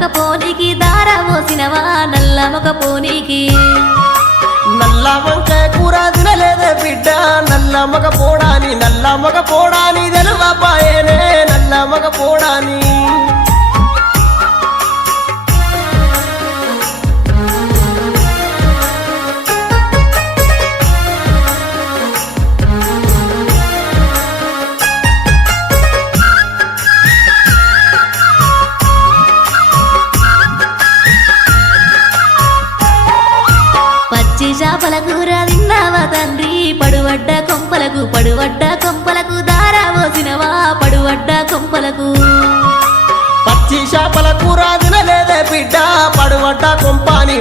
మొక పోనీకి దారా పోసినవా నల్ల మొక పోనీకి నల్ల వంకాయ కూర తినలేదే బిడ్డ నల్ల మగ పోడాని తెలువపాయనే నల్ల మగ పోడాని చేపల కూర తిన్నావా తండ్రి పడువడ్డ కొంపలకు దారా పోసినవా పడువడ్డ కొంపలకు పచ్చి చేపల కూర తినలేదే బిడ్డ పడువడ్డ కొంపాని